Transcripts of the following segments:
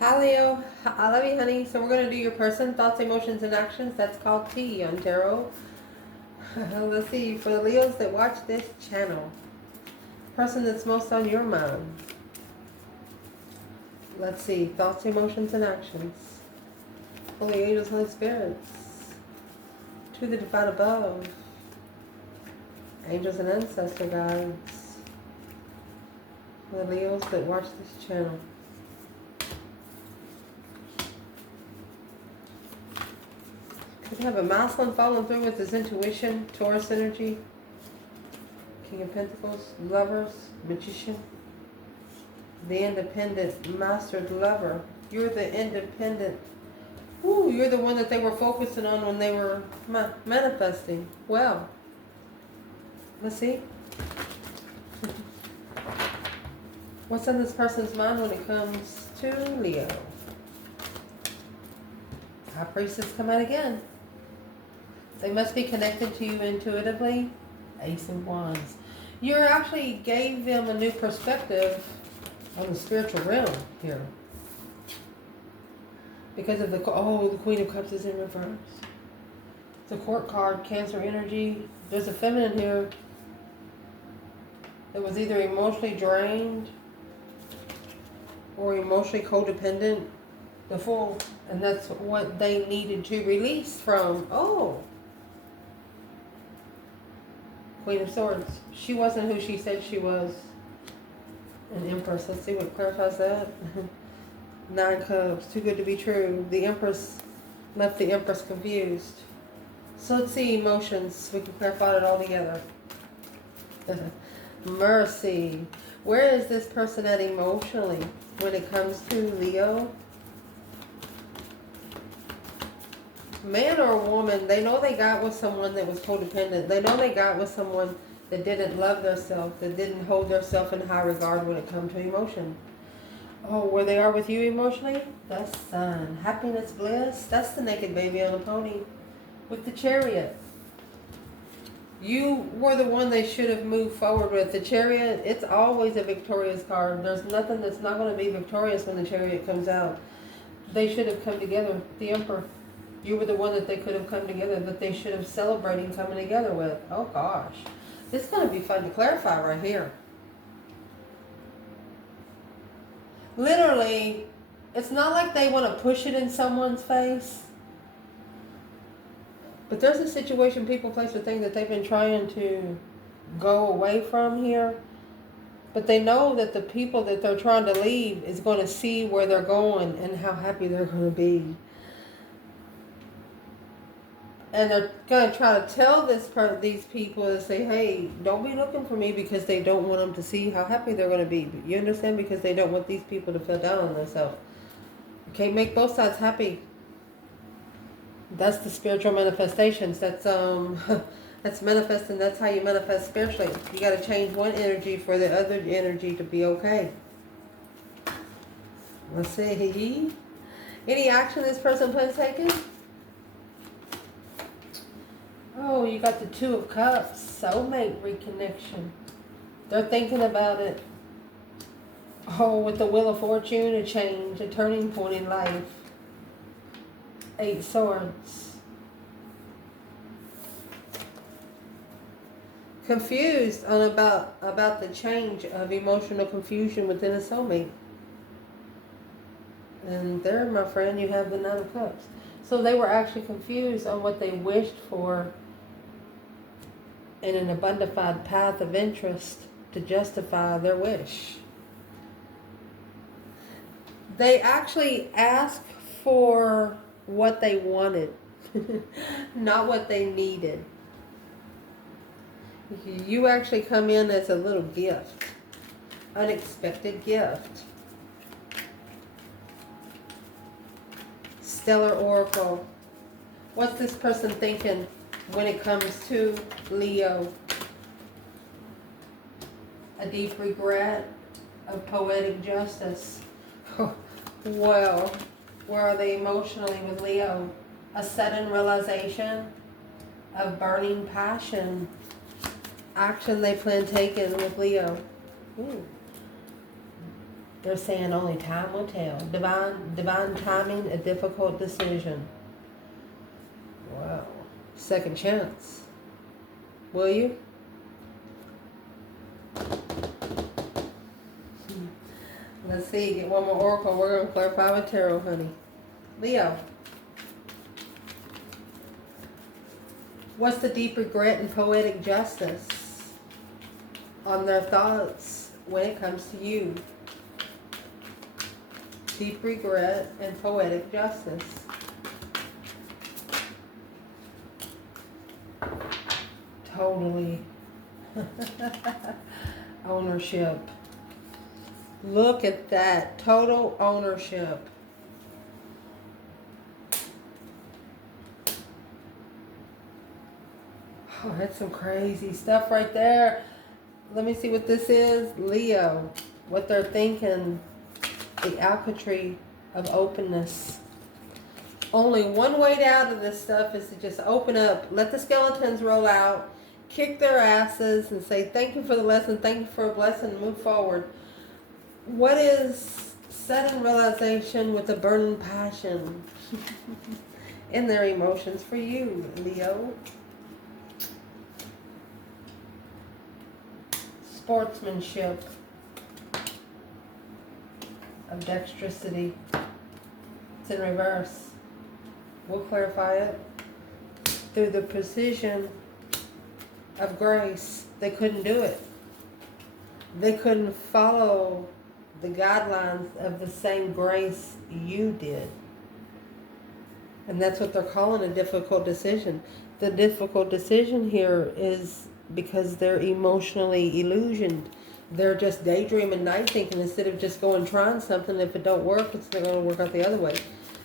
Hi Leo, I love you honey. So we're going to do your person, thoughts, emotions, and actions. That's called T on tarot. Let's see, for the Leos that watch this channel, person that's most on your mind. Let's see, thoughts, emotions, and actions. Holy angels, Holy spirits, to the divine above, angels and ancestor guides, for the Leos that watch this channel. Could have a masculine following through with his intuition, Taurus energy, King of Pentacles, lovers, magician, the independent, mastered lover. You're the independent. Ooh, you're the one that they were focusing on when they were manifesting. Well, let's see. What's on this person's mind when it comes to Leo? High Priestess come out again. They must be connected to you intuitively. Ace of Wands. You actually gave them a new perspective on the spiritual realm here. Because of the Queen of Cups is in reverse. The Court card, Cancer energy. There's a feminine here that was either emotionally drained or emotionally codependent. The Fool. And that's what they needed to release from. Oh. Queen of Swords. She wasn't who she said she was. An Empress. Let's see what clarifies that. 9 Cups. Too good to be true. The Empress left the Empress confused. So let's see emotions. We can clarify it all together. Mercy. Where is this person at emotionally when it comes to Leo? Man or woman, they know they got with someone that was codependent. They know they got with someone that didn't love themselves, that didn't hold themselves in high regard when it comes to emotion. Oh, where they are with you emotionally? That's Sun. Happiness, bliss. That's the naked baby on a pony with the Chariot. You were the one they should have moved forward with. The Chariot, it's always a victorious card. There's nothing that's not going to be victorious when the Chariot comes out. They should have come together. The Emperor. You were the one that they could have come together, that they should have celebrated coming together with. Oh gosh. This is going to be fun to clarify right here. Literally, it's not like they want to push it in someone's face. But there's a situation, people, place, or thing that they've been trying to go away from here. But they know that the people that they're trying to leave is going to see where they're going and how happy they're going to be. And they're going to try to tell these people to say, hey, don't be looking for me, because they don't want them to see how happy they're going to be. You understand? Because they don't want these people to feel down on themselves. Okay, make both sides happy. That's the spiritual manifestations. That's that's manifesting. That's how you manifest spiritually. You got to change one energy for the other energy to be okay. Let's see. Any action this person plans taking? Oh, you got the 2 of Cups. Soulmate reconnection. They're thinking about it. Oh, with the Wheel of Fortune, a change, a turning point in life. 8 Swords. Confused on about the change of emotional confusion within a soulmate. And there, my friend, you have the 9 of Cups. So they were actually confused on what they wished for in an abundified path of interest to justify their wish. They actually asked for what they wanted, not what they needed. You actually come in as a little gift, unexpected gift. Stellar Oracle. What's this person thinking when it comes to Leo? A deep regret of poetic justice. Well, where are they emotionally with Leo? A sudden realization of burning passion. Action they plan taking with Leo. Ooh. They're saying only time will tell. Divine timing, a difficult decision. Wow. Second chance. Will you? Let's see. Get one more oracle. We're going to clarify with tarot, honey. Leo. What's the deep regret and poetic justice on their thoughts when it comes to you? Deep regret and poetic justice. Totally. Ownership. Look at that. Total ownership. Oh, that's some crazy stuff right there. Let me see what this is. Leo. What they're thinking. The alchemy of openness. Only one way out of this stuff is to just open up. Let the skeletons roll out. Kick their asses and say, thank you for the lesson. Thank you for a blessing. And move forward. What is sudden realization with a burning passion in their emotions for you, Leo? Sportsmanship of dexterity. It's in reverse. We'll clarify it. Through the precision of grace, they couldn't do it. They couldn't follow the guidelines of the same grace you did. And that's what they're calling a difficult decision. The difficult decision here is because they're emotionally illusioned. They're just daydreaming, night thinking, instead of just going trying something. If it don't work, it's not going to work out the other way.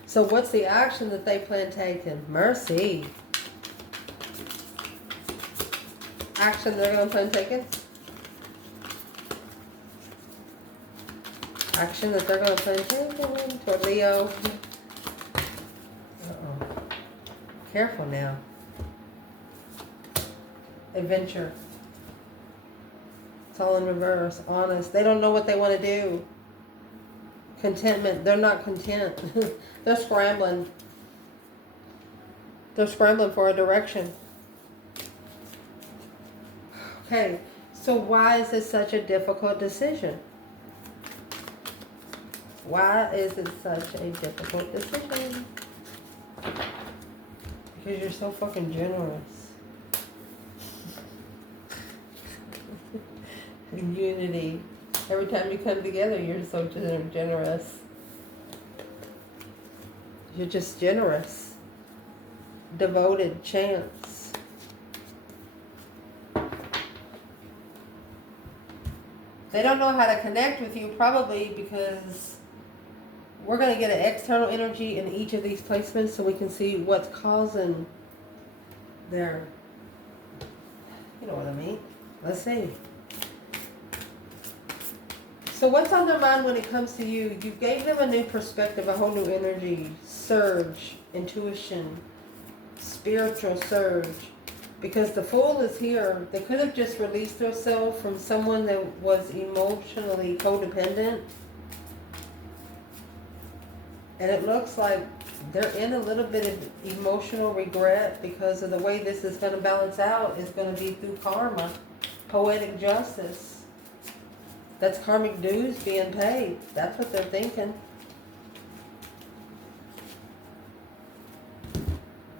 So what's the action that they plan taking? Mercy. Action they're going to plan taking? Action that they're going to plan taking toward Leo. Uh-oh. Careful now. Adventure. It's all in reverse. Honest. They don't know what they want to do. Contentment. They're not content. They're scrambling. They're scrambling for a direction. Okay. So why is this such a difficult decision? Why is it such a difficult decision? Because you're so fucking generous. Unity. Every time you come together, you're so generous. You're just generous. Devoted. Chance. They don't know how to connect with you, probably because we're going to get an external energy in each of these placements so we can see what's causing their, you know what I mean. Let's see. So what's on their mind when it comes to you? You gave them a new perspective, a whole new energy, surge, intuition, spiritual surge. Because the Fool is here. They could have just released themselves from someone that was emotionally codependent. And it looks like they're in a little bit of emotional regret because of the way this is going to balance out is going to be through karma, poetic justice. That's karmic dues being paid. That's what they're thinking.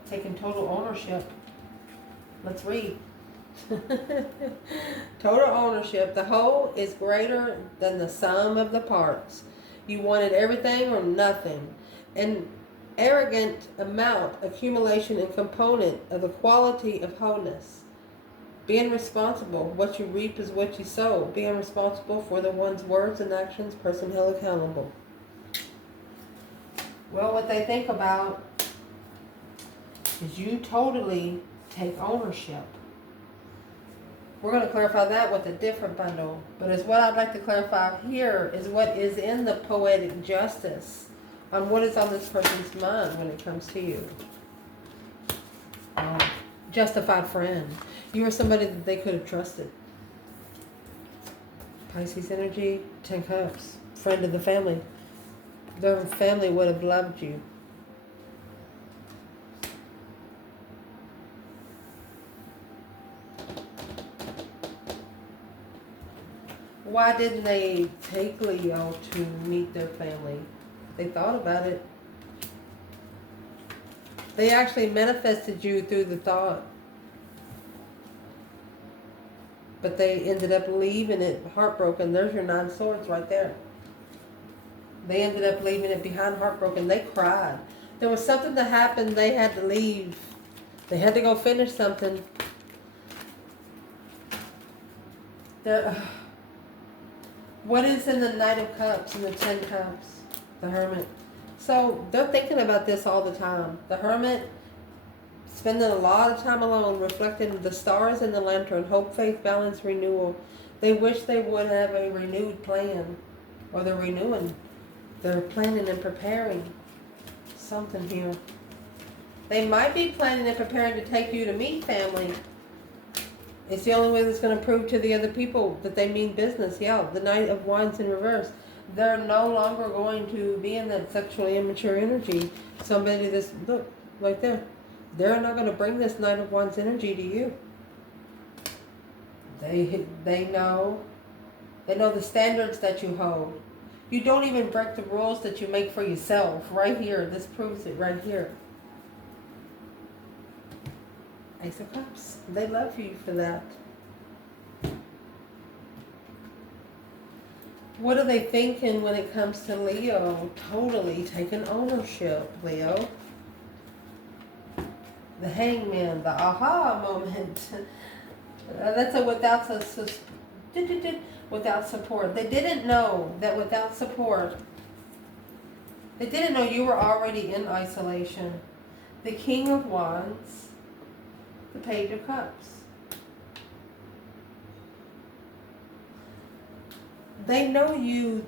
Taking total ownership. Let's read. Total ownership. The whole is greater than the sum of the parts. You wanted everything or nothing. An arrogant amount, accumulation, and component of the quality of wholeness. Being responsible. What you reap is what you sow. Being responsible for the one's words and actions, person held accountable. Well, what they think about is you totally take ownership. We're going to clarify that with a different bundle. But as what I'd like to clarify here is what is in the poetic justice on what is on this person's mind when it comes to you. Justified friend. You were somebody that they could have trusted. Pisces energy, 10 cups. friend of the family. Their family would have loved you. Why didn't they take Leo to meet their family? They thought about it. They actually manifested you through the thought. But they ended up leaving it heartbroken. There's your 9 swords right there. They ended up leaving it behind heartbroken. They cried. There was something that happened. They had to leave. They had to go finish something. What is in the Knight of Cups and the 10 Cups? The Hermit. So they're thinking about this all the time. The Hermit, spending a lot of time alone, reflecting the stars in the lantern, hope, faith, balance, renewal. They wish they would have a renewed plan, or they're renewing. They're planning and preparing something here. They might be planning and preparing to take you to meet family. It's the only way that's going to prove to the other people that they mean business. Yeah, the Knight of Wands in reverse. They're no longer going to be in that sexually immature energy. Somebody that's, look, right there. They're not going to bring this Knight of Wands energy to you. They know the standards that you hold. You don't even break the rules that you make for yourself. Right here, this proves it right here. Ace of Cups. They love you for that. What are they thinking when it comes to Leo? Totally taking ownership, Leo. The Hangman, the aha moment. That's a without support. They didn't know that without support. They didn't know you were already in isolation. The King of Wands, the Page of Cups. They know you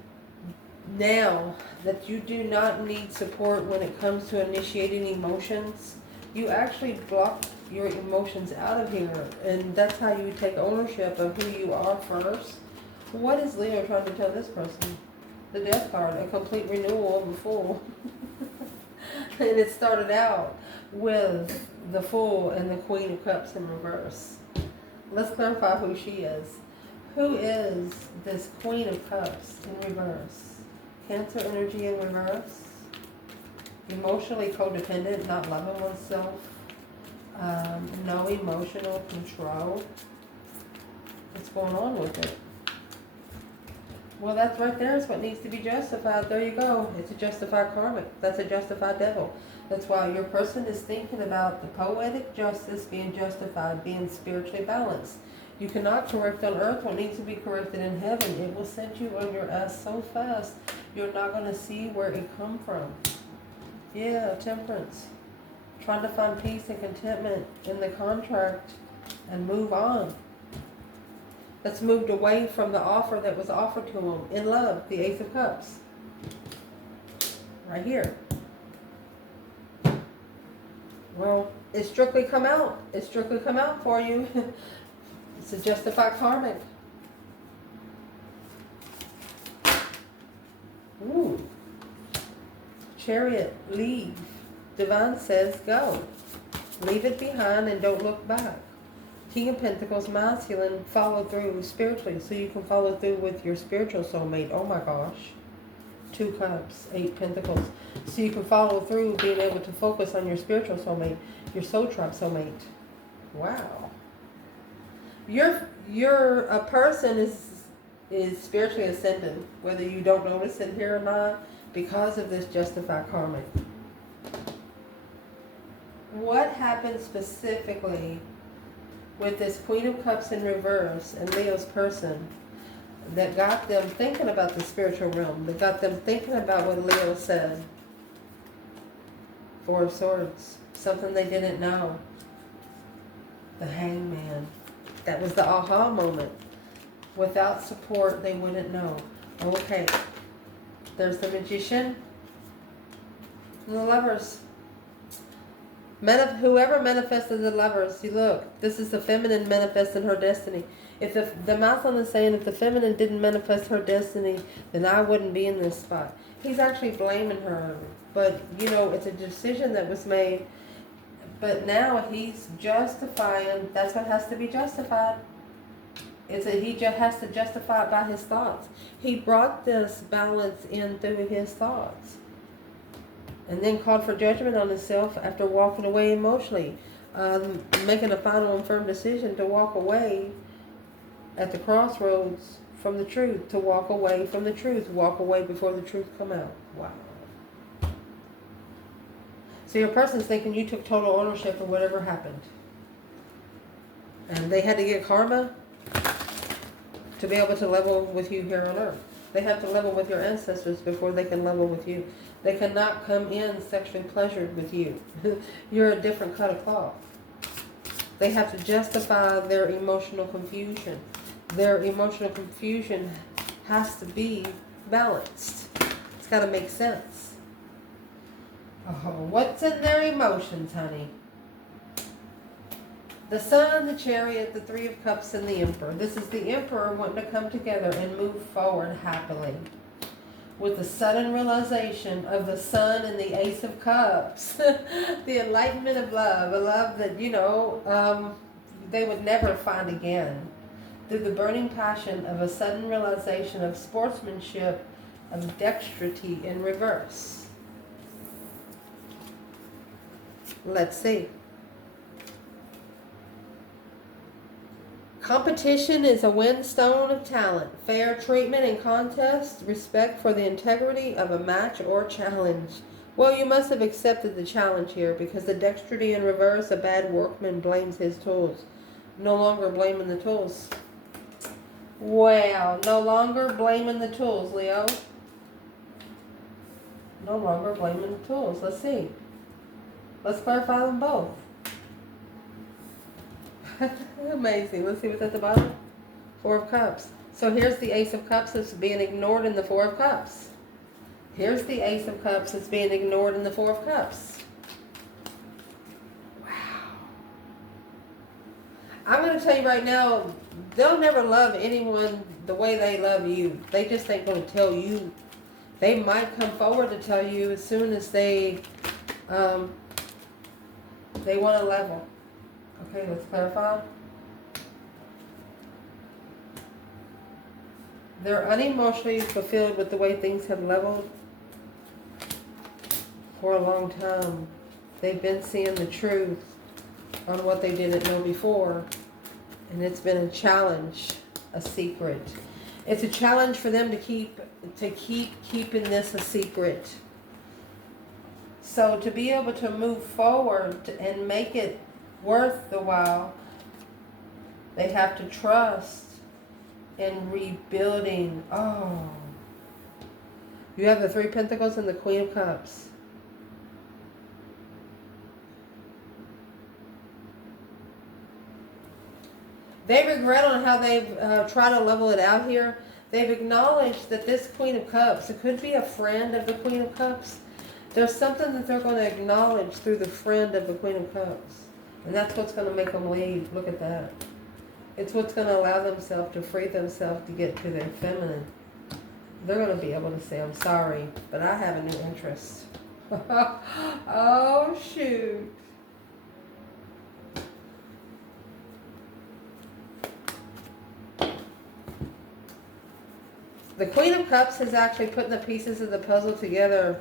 now that you do not need support when it comes to initiating emotions. You actually block your emotions out of here, and that's how you take ownership of who you are first. What is Leo trying to tell this person? The Death card, a complete renewal of the Fool. And it started out with the Fool and the Queen of Cups in reverse. Let's clarify who she is. Who is this Queen of Cups in reverse? Cancer energy in reverse. Emotionally codependent, not loving oneself. No emotional control. What's going on with it? Well, that's right there is what needs to be justified. There you go. It's a justified karmic. That's a justified devil. That's why your person is thinking about the poetic justice being justified, being spiritually balanced. You cannot correct on earth what needs to be corrected in heaven. It will send you on your ass so fast, you're not going to see where it come from. Yeah, Temperance. Trying to find peace and contentment in the contract and move on. That's moved away from the offer that was offered to them. In love, the Ace of Cups. Right here. Well, it's strictly come out. It's strictly come out for you. It's a justified karmic. Ooh. Chariot, leave. Divine says go. Leave it behind and don't look back. King of Pentacles, masculine, follow through spiritually. So you can follow through with your spiritual soulmate. Oh my gosh. 2 Cups, 8 Pentacles. So you can follow through being able to focus on your spiritual soulmate, your soul tribe soulmate. Wow. You're a person is spiritually ascending, whether you don't notice it here or not, because of this justified karmic. What happened specifically with this Queen of Cups in reverse and Leo's person that got them thinking about the spiritual realm, that got them thinking about what Leo said? 4 of Swords, something they didn't know. The Hangman. That was the aha moment. Without support, they wouldn't know. Okay. There's the Magician and the Lovers. Whoever manifested the lovers, see, look, this is the feminine manifesting her destiny. If the masculine is saying if the feminine didn't manifest her destiny, then I wouldn't be in this spot. He's actually blaming her. But, you know, it's a decision that was made. But now he's justifying. That's what has to be justified. He just has to justify it by his thoughts. He brought this balance in through his thoughts. And then called for judgment on himself after walking away emotionally. Making a final and firm decision to walk away at the crossroads from the truth. To walk away from the truth. Walk away before the truth come out. Wow. So your person's thinking you took total ownership of whatever happened. And they had to get karma to be able to level with you here on earth. They have to level with your ancestors before they can level with you. They cannot come in sexually pleasured with you. You're a different cut of cloth. They have to justify their emotional confusion. Their emotional confusion has to be balanced. It's got to make sense. Oh, what's in their emotions, honey? The Sun, the Chariot, the Three of Cups, and the Emperor. This is the Emperor wanting to come together and move forward happily. With the sudden realization of the Sun and the Ace of Cups. The enlightenment of love. A love that, you know, they would never find again. Through the burning passion of a sudden realization of sportsmanship, of dexterity in reverse. Let's see. Competition is a whinstone of talent. Fair treatment in contest. Respect for the integrity of a match or challenge. Well, you must have accepted the challenge here because the dexterity in reverse, a bad workman blames his tools. No longer blaming the tools. Well, no longer blaming the tools, Leo. No longer blaming the tools. Let's see. Let's clarify them both. Amazing. Let's see what's at the bottom. Four of Cups. So here's the Ace of Cups that's being ignored in the Four of Cups. Here's the Ace of Cups that's being ignored in the Four of Cups. Wow. I'm going to tell you right now, they'll never love anyone the way they love you. They just ain't going to tell you. They might come forward to tell you as soon as they want to level. Okay, let's clarify. They're unemotionally fulfilled with the way things have leveled for a long time. They've been seeing the truth on what they didn't know before. And it's been a challenge, a secret. It's a challenge for them to keep keeping this a secret. So to be able to move forward and make it worth the while, they have to trust in rebuilding. Oh, you have the Three of Pentacles and the Queen of Cups. They regret on how they've tried to level it out here. They've acknowledged that this Queen of Cups, it could be a friend of the Queen of Cups. There's something that they're going to acknowledge through the friend of the Queen of Cups. And that's what's going to make them leave. Look at that. It's what's going to allow themselves to free themselves to get to their feminine. They're going to be able to say, I'm sorry, but I have a new interest. Oh, shoot. The Queen of Cups is actually putting the pieces of the puzzle together.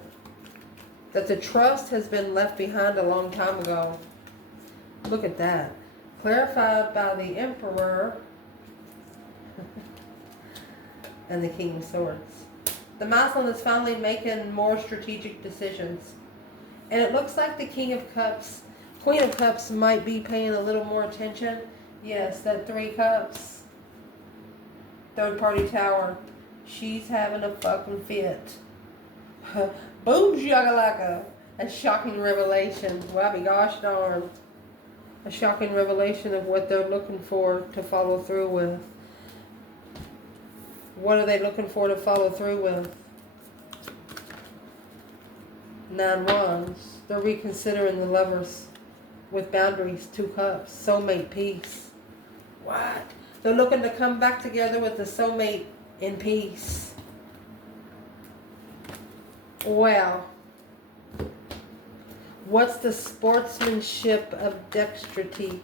That the trust has been left behind a long time ago. Look at that. Clarified by the Emperor and the King of Swords. The masculine is finally making more strategic decisions. And it looks like the King of Cups, Queen of Cups might be paying a little more attention. Yes, that Three Cups. Third party tower. She's having a fucking fit. Boom shakalaka. A shocking revelation. Well, I mean, gosh darn. A shocking revelation of what they're looking for to follow through with. What are they looking for to follow through with? 9 Wands. They're reconsidering the Lovers. with boundaries, 2 cups, soulmate, peace. What? They're looking to come back together with the soulmate in peace. Well, what's the sportsmanship of dexterity?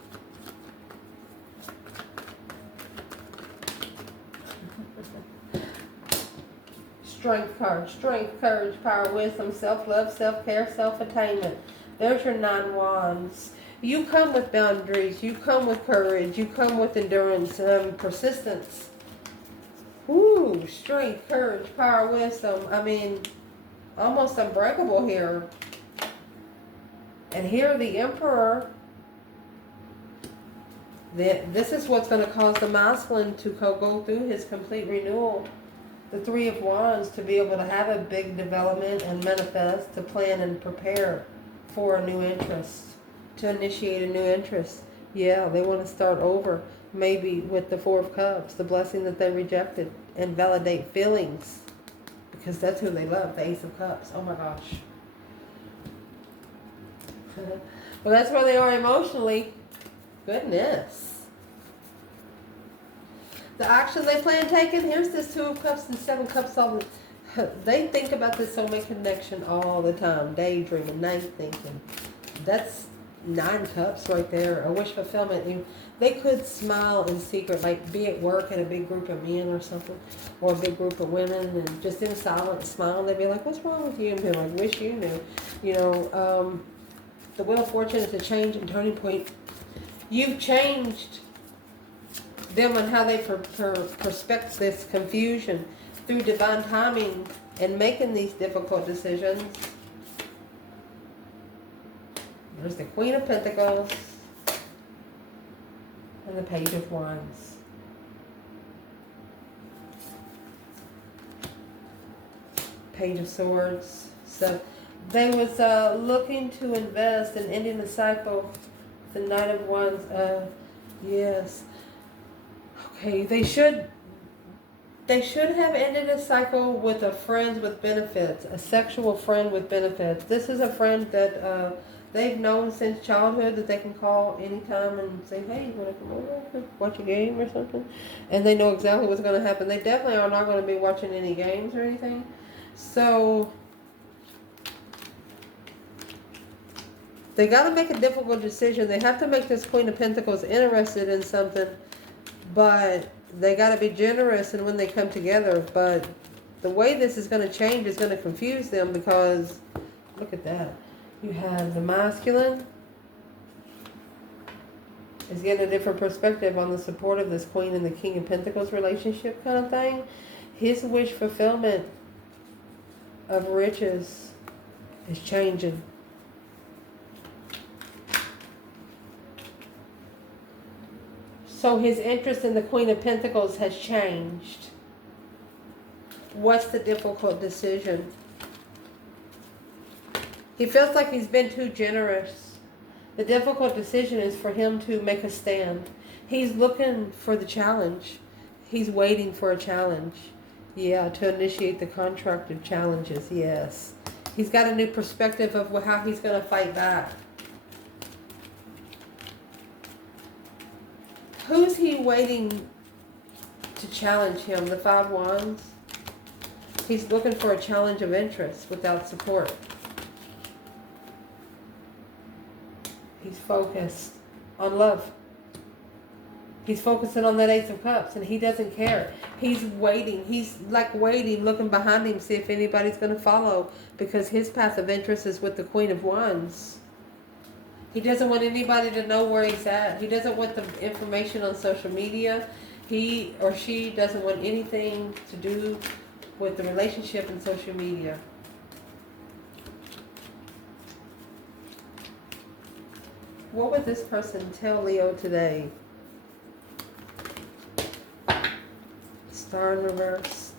Strength card. Strength, courage, power, wisdom, self-love, self-care, self-attainment. There's your 9 wands. You come with boundaries. You come with courage. You come with endurance, persistence. Woo! Strength, courage, power, wisdom. I mean, almost unbreakable here. And here the Emperor. This is what's going to cause the masculine to go through his complete renewal. The 3 of Wands, to be able to have a big development and manifest, to plan and prepare for a new interest, to initiate a new interest. Yeah, they want to start over, maybe with the 4 of Cups, the blessing that they rejected, and validate feelings, because that's who they love, the Ace of Cups. Oh my gosh. Well, that's where they are emotionally. Goodness. The action they plan taking, here's this 2 of Cups and 7 Cups. They think about this soulmate connection all the time. Daydreaming, night thinking. That's 9 Cups right there. A wish fulfillment. They could smile in secret, like be at work in a big group of men or something, or a big group of women, and just in silence smile. They'd be like, "What's wrong with you?" And be like, "Wish you knew." You know, the Wheel of Fortune is a change and turning point. You've changed them on how they perspect this confusion through divine timing and making these difficult decisions. There's the Queen of Pentacles and the Page of Wands. Page of Swords. So they was looking to invest in ending the cycle. The Knight of Wands. Yes. Okay, they should have ended a cycle with a friend with benefits, a sexual friend with benefits. This is a friend that they've known since childhood, that they can call anytime and say, "Hey, you want to come over, watch a game or something?" And they know exactly what's going to happen. They definitely are not going to be watching any games or anything. So they got to make a difficult decision. They have to make this Queen of Pentacles interested in something, but they got to be generous and when they come together. But the way this is going to change is going to confuse them, because look at that. You have the masculine is getting a different perspective on the support of this Queen and the King of Pentacles relationship kind of thing. His wish fulfillment of riches is changing. So his interest in the Queen of Pentacles has changed. What's the difficult decision? He feels like he's been too generous. The difficult decision is for him to make a stand. He's looking for the challenge. He's waiting for a challenge. Yeah, to initiate the contract of challenges, yes. He's got a new perspective of how he's going to fight back. Who's he waiting to challenge him? The 5 Wands? He's looking for a challenge of interest without support. He's focused on love. He's focusing on that Ace of Cups, and he doesn't care. He's waiting. He's like waiting, looking behind him, see if anybody's going to follow, because his path of interest is with the Queen of Wands. He doesn't want anybody to know where he's at. He doesn't want the information on social media. He or she doesn't want anything to do with the relationship and social media. What would this person tell Leo today? Star in reverse.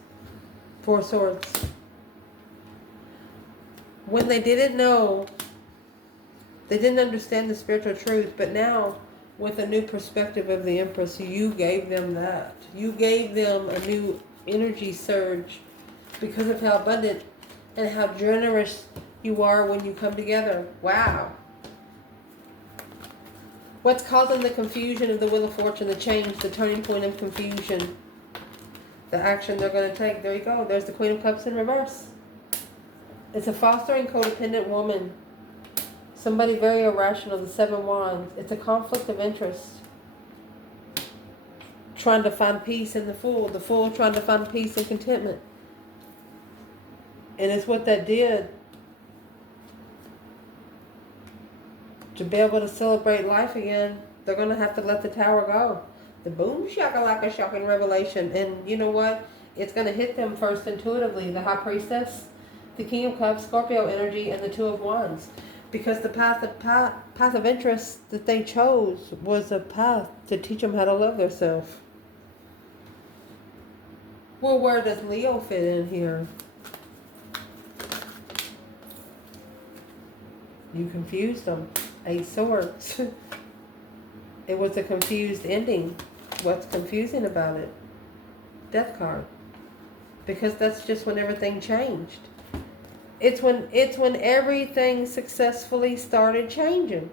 4 Swords. When they didn't know, they didn't understand the spiritual truth, but now with a new perspective of the Empress, you gave them that. You gave them a new energy surge because of how abundant and how generous you are when you come together. Wow. What's causing the confusion of the Wheel of Fortune, the change, the turning point of confusion? The action they're going to take. There you go. There's the Queen of Cups in reverse. It's a fostering codependent woman. Somebody very irrational, the Seven of Wands. It's a conflict of interest. Trying to find peace in the Fool. The Fool trying to find peace and contentment. And it's what that did. To be able to celebrate life again, they're going to have to let the Tower go. The boom shakalaka shocking revelation. And you know what? It's going to hit them first intuitively. The High Priestess, the King of Cups, Scorpio energy, and the Two of Wands. Because the path of interest that they chose was a path to teach them how to love themselves. Well, where does Leo fit in here? You confused them. 8 Swords. It was a confused ending. What's confusing about it? Death card. Because that's just when everything changed. It's when everything successfully started changing.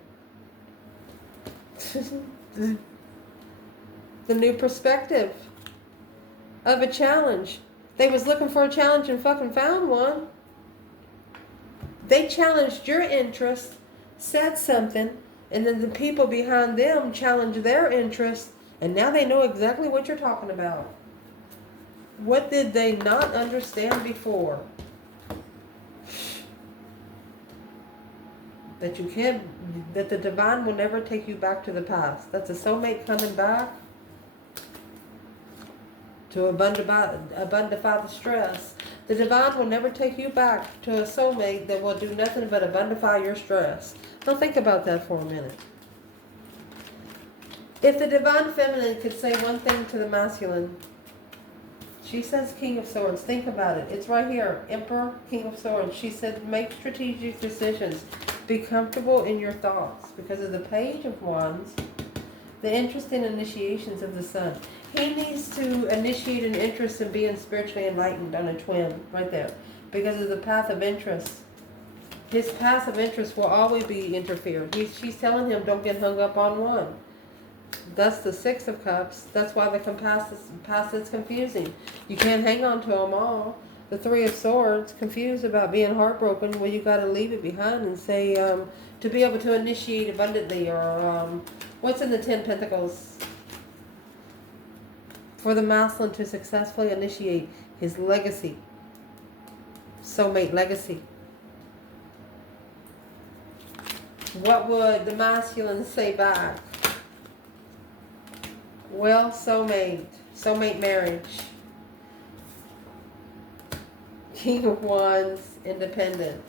The new perspective of a challenge. They was looking for a challenge and fucking found one. They challenged your interest, said something, and then the people behind them challenged their interest, and now they know exactly what you're talking about. What did they not understand before? That you can't, that the divine will never take you back to the past. That's a soulmate coming back to abundify the stress. The divine will never take you back to a soulmate that will do nothing but abundify your stress. Now think about that for a minute. If the divine feminine could say one thing to the masculine, she says King of Swords. Think about it. It's right here. Emperor, King of Swords. She said make strategic decisions. Be comfortable in your thoughts. Because of the Page of Wands, the interest in initiations of the Sun. He needs to initiate an interest in being spiritually enlightened on a twin. Right there. Because of the path of interest. His path of interest will always be interfered. She's telling him don't get hung up on one. That's the Six of Cups. That's why the past is confusing. You can't hang on to them all. The Three of Swords, confused about being heartbroken. Well, you got to leave it behind and say, to be able to initiate abundantly, or what's in the 10 Pentacles? For the masculine to successfully initiate his legacy. Soulmate legacy. What would the masculine say back? Well, soulmate marriage. King of Wands, independent.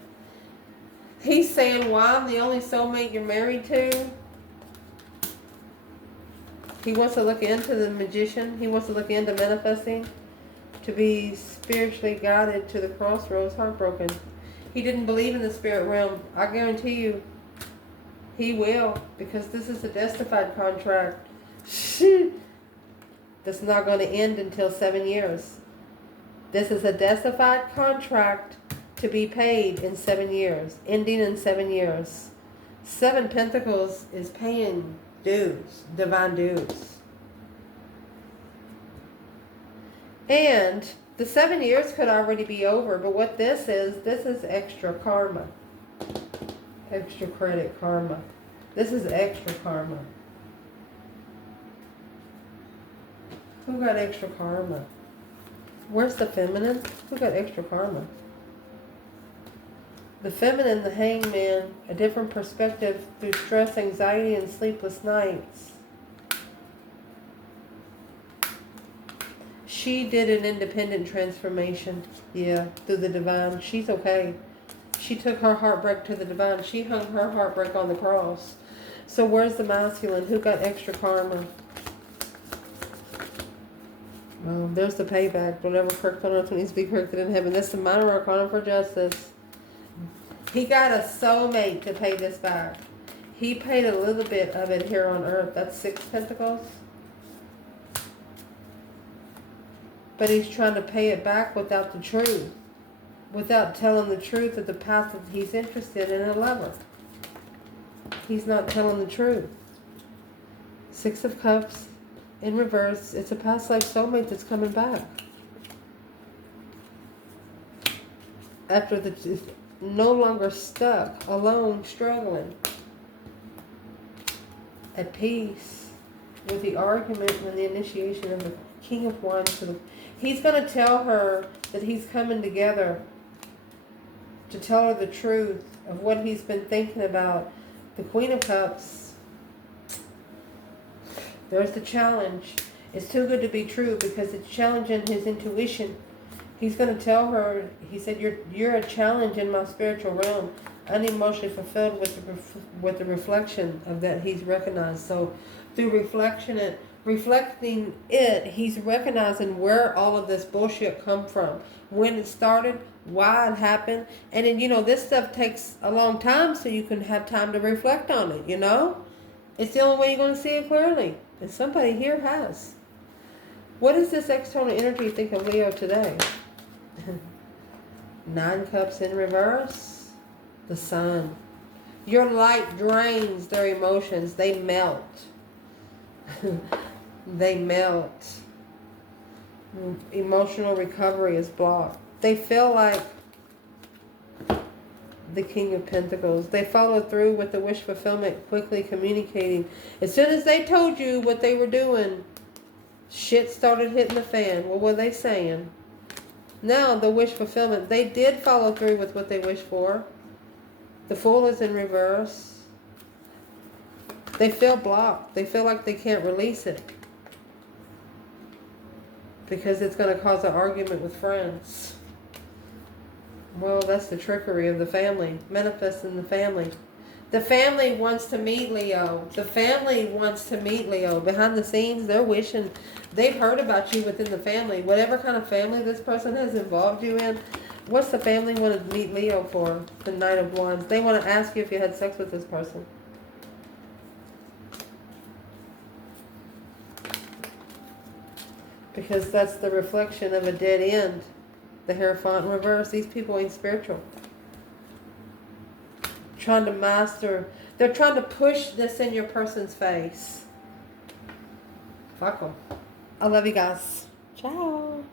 He's saying, why I'm the only soulmate you're married to? He wants to look into the Magician. He wants to look into manifesting. To be spiritually guided to the crossroads, heartbroken. He didn't believe in the spirit realm. I guarantee you, he will. Because this is a testified contract. That's not going to end until 7 years. This is a testified contract to be paid in 7 years, ending in 7 years. 7 Pentacles is paying dues, divine dues. And the 7 years could already be over, but what this is extra karma. Extra credit karma. This is extra karma. Who got extra karma? Where's the feminine? Who got extra karma? The feminine, the hangman, a different perspective through stress, anxiety, and sleepless nights. She did an independent transformation. Yeah, through the divine. She's okay. She took her heartbreak to the divine. She hung her heartbreak on the cross. So where's the masculine? Who got extra karma? Oh, there's the payback. Whatever correct on earth needs to be corrected in heaven. That's the minor arcana for justice. He got a soulmate to pay this back. He paid a little bit of it here on earth. That's 6 Pentacles. But he's trying to pay it back without the truth. Without telling the truth of the path that he's interested in a lover. He's not telling the truth. Six of Cups in reverse. It's a past life soulmate that's coming back. After no longer stuck, alone, struggling. At peace with the argument and the initiation of the King of Wands. He's going to tell her that he's coming together to tell her the truth of what he's been thinking about. The Queen of Cups. There's the challenge. It's too good to be true because it's challenging his intuition. He's going to tell her, he said, you're a challenge in my spiritual realm. Unemotionally fulfilled with the reflection of that he's recognized. So through reflecting it, he's recognizing where all of this bullshit come from. When it started, why it happened. And then, this stuff takes a long time so you can have time to reflect on it, It's the only way you're going to see it clearly. And somebody here has. What does this external energy think of Leo today? 9 Cups in reverse. The Sun. Your light drains their emotions. They melt. They melt. Emotional recovery is blocked. They feel like the King of Pentacles. They follow through with the wish fulfillment, quickly communicating. As soon as they told you what they were doing, shit started hitting the fan. What were they saying? Now, the wish fulfillment. They did follow through with what they wished for. The Fool is in reverse. They feel blocked. They feel like they can't release it. Because it's going to cause an argument with friends. Well, that's the trickery of the family. Manifesting the family. The family wants to meet Leo. The family wants to meet Leo. Behind the scenes, they're wishing. They've heard about you within the family. Whatever kind of family this person has involved you in. What's the family want to meet Leo for? The Knight of Wands. They want to ask you if you had sex with this person. Because that's the reflection of a dead end. The Hierophant in reverse. These people ain't spiritual. Trying to master. They're trying to push this in your person's face. Fuck them. I love you guys. Ciao.